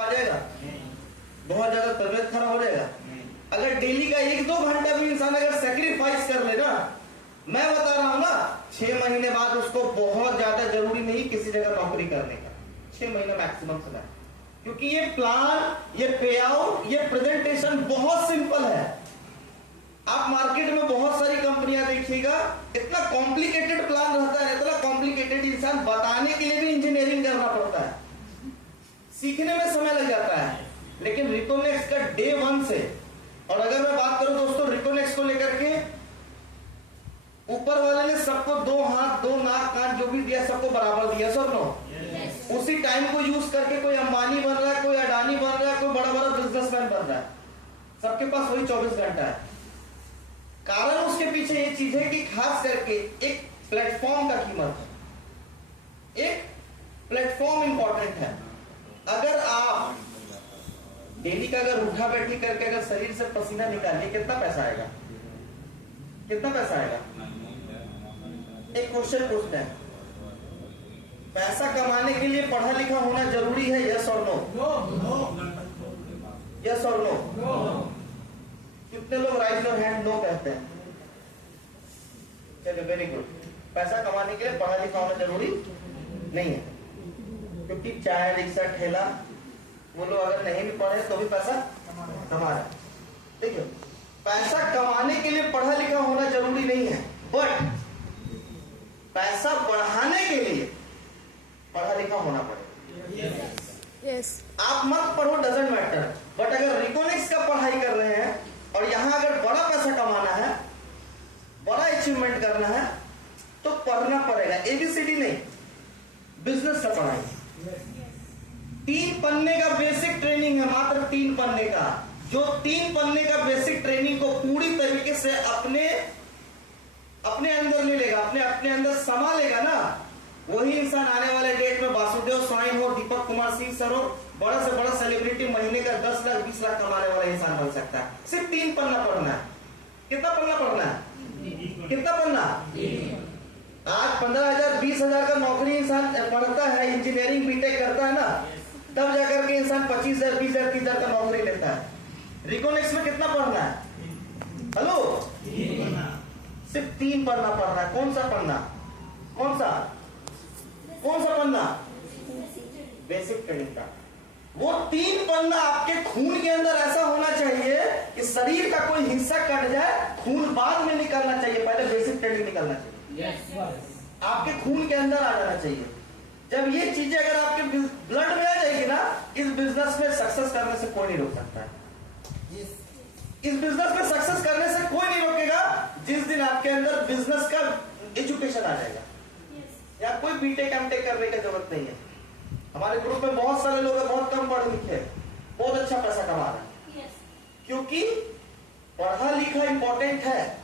आ जाएगा, बहुत ज्यादा तबियत खराब हो जाएगा। अगर डेली का 1-2 घंटा भी इंसान अगर सेक्रीफाइस कर ले ना, मैं बता रहा हूं ना, 6 महीने बाद उसको बहुत ज्यादा जरूरी नहीं किसी जगह नौकरी करने का, 6 महीना मैक्सिमम समय। क्योंकि ये प्लान, ये पे आउट, ये प्रेजेंटेशन बहुत सिंपल है। आप मार्केट में बहुत सारी कंपनियां देखिएगा, इतना कॉम्प्लिकेटेड प्लान रहता है, इतना कॉम्प्लिकेटेड, इंसान बताने के लिए भी इंजीनियरिंग करना पड़ता है, सीखने में समय लग जाता है। लेकिन रिकोनेक्स का डे 1 से, और अगर मैं बात करूं दोस्तों रिकोनेक्स को लेकर के, ऊपर वाले ने सबको 2 हाथ 2 नाक कान जो भी दिया सबको बराबर दिया, सब नो। उसी टाइम को यूज करके कोई अंबानी बन रहा है, कोई अडानी बन रहा है, कोई बड़ा बड़ा बिजनेसमैन बन रहा है, सबके पास वही 24 घंटा है। कारण उसके पीछे ये चीज है कि खास करके एक प्लेटफॉर्म का कीमत है, एक प्लेटफॉर्म इंपॉर्टेंट है। अगर आप डेली का अगर उठा बैठी करके अगर शरीर से पसीना निकालिए, कितना पैसा आएगा, कितना पैसा आएगा? एक क्वेश्चन पूछते हैं, पैसा कमाने के लिए पढ़ा लिखा होना जरूरी है, यस और नो? यस और नो? कितने लोग राइज योर हैंड नो कहते हैं? चलिए वेरी गुड। पैसा कमाने के लिए पढ़ा लिखा होना जरूरी नहीं है, क्योंकि चाय रिक्शा ठेला वो लोग अगर नहीं भी पढ़े तो भी पैसा कमा रहे। देखिए, पैसा कमाने के लिए पढ़ा लिखा होना जरूरी नहीं है, बट पैसा बढ़ाने के लिए पढ़ा लिखा होना पड़ेगा। यस। आप मत पढ़ो, डजंट मैटर, बट अगर रिकोनेक्स का पढ़ाई कर रहे हैं और यहां अगर बड़ा पैसा कमाना है, बड़ा अचीवमेंट करना है, तो पढ़ना पड़ेगा। एबीसीडी नहीं, बिजनेस का पढ़ाई। 3 पन्ने का बेसिक ट्रेनिंग है, मात्र 3 पन्ने का। जो 3 पन्ने का बेसिक ट्रेनिंग को पूरी तरीके से अपने अंदर ले लेगा, अपने अंदर समा लेगा ना, वही इंसान आने वाले डेट में वासुदेव स्वाइन हो, दीपक कुमार सिंह सर हो, बड़ा से बड़ा सेलिब्रिटी, महीने का 10 लाख 20 लाख कमाने वाला इंसान बन सकता है। सिर्फ 3 पन्ना पढ़ना है। कितना पन्ना पढ़ना है? कितना पन्ना? आज 15,000 20,000 का नौकरी इंसान पढ़ता है, इंजीनियरिंग बीटेक करता है ना, तब जाकर के इंसान 25,000 20,000 30,000 का नौकरी लेता है। रिकोनेक्स में कितना पढ़ना है? हेलो, सिर्फ 3 पन्ना पढ़ना है। कौन सा पन्ना? कौन सा पन्ना? बेसिक ट्रेनिंग का। वो 3 पन्ना आपके खून के अंदर ऐसा होना चाहिए कि शरीर का कोई हिस्सा कट जाए, खून बाद में निकलना चाहिए, पहले बेसिक ट्रेनिंग निकलना चाहिए। आपके खून के अंदर आ जाना चाहिए। जब ये चीजें अगर आपके ब्लड में आ जाएगी ना, इस बिजनेस में सक्सेस करने से कोई नहीं रोक सकता है। इस बिजनेस में सक्सेस करने से कोई नहीं रोकेगा जिस दिन आपके अंदर बिजनेस का एजुकेशन आ जाएगा। या कोई बीटेक एमटेक करने की जरूरत नहीं है। हमारे ग्रुप में बहुत सारे लोग हैं, बहुत कम पढ़े लिखे, बहुत अच्छा पैसा कमा रहे हैं, क्योंकि पढ़ा लिखा इंपॉर्टेंट है,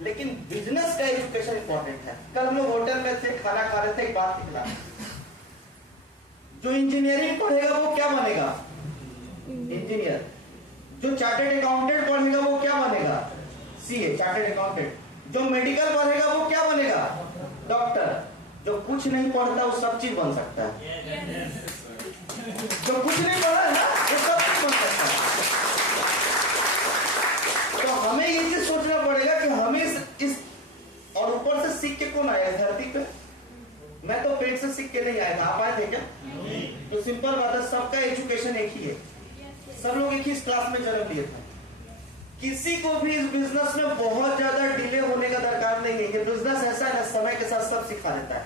लेकिन बिजनेस का एजुकेशन इंपॉर्टेंट है। कल हम लोग होटल में थे, खाना खा रहे थे, एक बात निकला, जो इंजीनियरिंग पढ़ेगा वो क्या बनेगा? इंजीनियर। जो चार्टेड अकाउंटेंट पढ़ेगा वो क्या बनेगा? CA, chartered accountant. जो मेडिकल पढ़ेगा वो क्या बनेगा? डॉक्टर। जो कुछ नहीं पढ़ता वो सब चीज बन सकता है। जो कुछ नहीं पढ़ा है ना, वो सब चीज बन सकता है। तो हमें ये चीज सोचना पड़ेगा कि हमें इस और ऊपर से सीख के कौन आया धरती पे? मैं तो पेट से सीख के नहीं आया था, आप आए थे क्या? तो सिंपल बात है, सबका एजुकेशन एक ही है, सब लोग एक ही क्लास में जन्म लिए थे। किसी को भी इस बिजनेस में बहुत ज्यादा डिले होने का दरकार नहीं है। ये बिजनेस ऐसा है, समय के साथ सब सिखा देता है,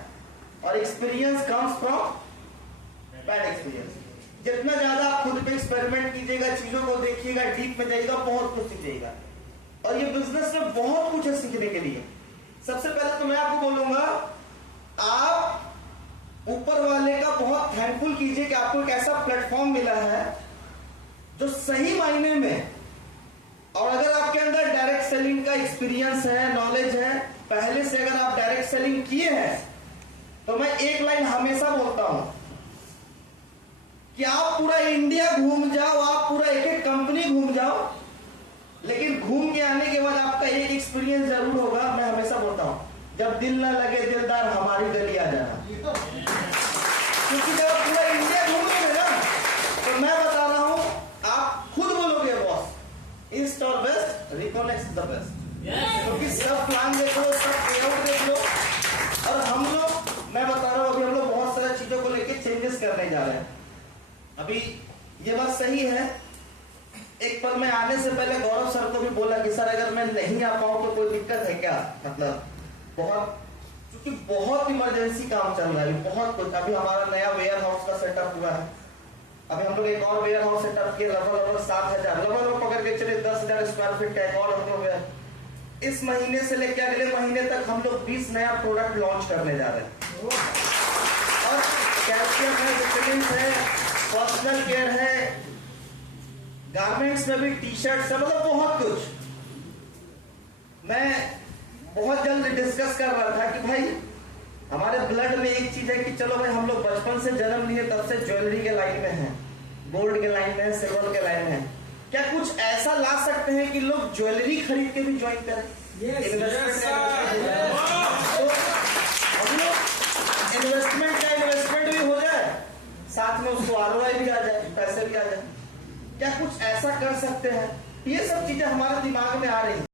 और experience comes from bad experience. जितना ज्यादा आप खुद पे एक्सपेरिमेंट कीजिएगा, चीजों को देखिएगा, डीप में जाइएगा, बहुत कुछ सीखिएगा। और ये बिजनेस में बहुत कुछ है सीखने के लिए। सबसे पहले तो मैं आपको बोलूंगा, आप ऊपर वाले का बहुत थैंकफुल कीजिए कि आपको एक ऐसा प्लेटफॉर्म मिला है जो सही मायने में, और अगर आपके अंदर डायरेक्ट सेलिंग का एक्सपीरियंस है, नॉलेज है, पहले से अगर आप डायरेक्ट सेलिंग किए हैं, तो मैं एक लाइन हमेशा बोलता हूं कि आप पूरा इंडिया घूम जाओ, आप पूरा एक कंपनी घूम जाओ, लेकिन घूम के आने के बाद आपका एक एक्सपीरियंस जरूर होगा। मैं हमेशा बोलता हूं, जब दिल ना लगे दिलदार हमारी गली आ जाना। क्योंकि जब पूरा इंडिया घूमेंगे ना, तो मैं रिकॉनेक्स द बेस्ट, क्योंकि सब प्लान देख लो, सब लेआउट देख लो। और हम लोग, मैं बता रहा हूँ, अभी हम लोग बहुत सारी चीजों को लेके चेंजेस करने जा रहे हैं। अभी ये बात सही है, एक पल में आने से पहले गौरव सर को भी बोला कि सर अगर मैं नहीं आ पाऊँ तो कोई दिक्कत है क्या, मतलब बहुत, क्योंकि बहुत इमरजेंसी काम चल रहा है, बहुत कुछ। अभी हमारा नया वेयर हाउस का सेटअप हुआ है, अभी हम लोग एक और वेयर हाउस सेटअप किया, लगभग 7,000 लगभग पकड़ के चले 10,000 स्क्वायर फीट का एक और हम लोग इस महीने से लेकर अगले महीने तक हम लोग 20 नया प्रोडक्ट लॉन्च करने जा रहे हैं। और कैल्शियम है, विटामिन है, पर्सनल केयर है, गारमेंट्स में भी टी शर्ट, मतलब बहुत कुछ। मैं बहुत जल्द डिस्कस कर रहा था कि भाई हमारे ब्लड में एक चीज है कि चलो भाई हम लोग बचपन से जन्म लिए तब से ज्वेलरी के लाइन में हैं, गोल्ड के लाइन में हैं, सिल्वर के लाइन में हैं। क्या कुछ ऐसा ला सकते हैं कि लोग ज्वेलरी खरीद के भी ज्वाइन करें? इन्वेस्टमेंट का इन्वेस्टमेंट भी हो जाए, साथ में उसको ROI भी आ जाए, पैसे भी आ जाए। क्या कुछ ऐसा कर सकते हैं? ये सब चीजें हमारे दिमाग में आ रही हैं।